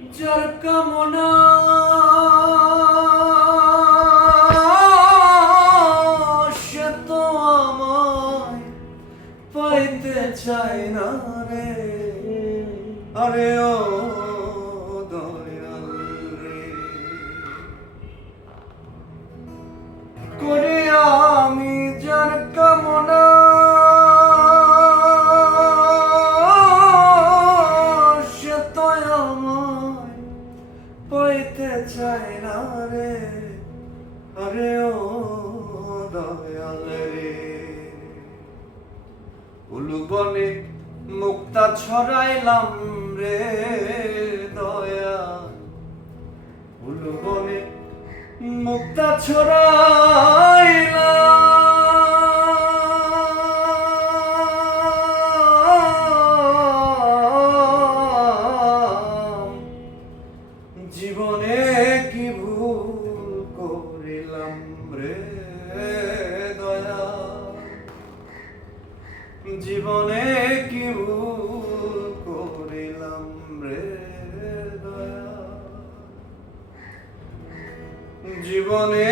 যার কামনা সে তো আমায় পাইতে চায় না রে। আরে ও পাইতে চাই না রে। আরে ও দয়াল রে। উলুবনে মুক্তা ছড়াইলাম রে দয়া উলুবনে মুক্তা ছড়াইলাম জীবনে কি ভুল করিলাম রে দয়া? জীবনে কি ভুল করিলাম রে দয়া? জীবনে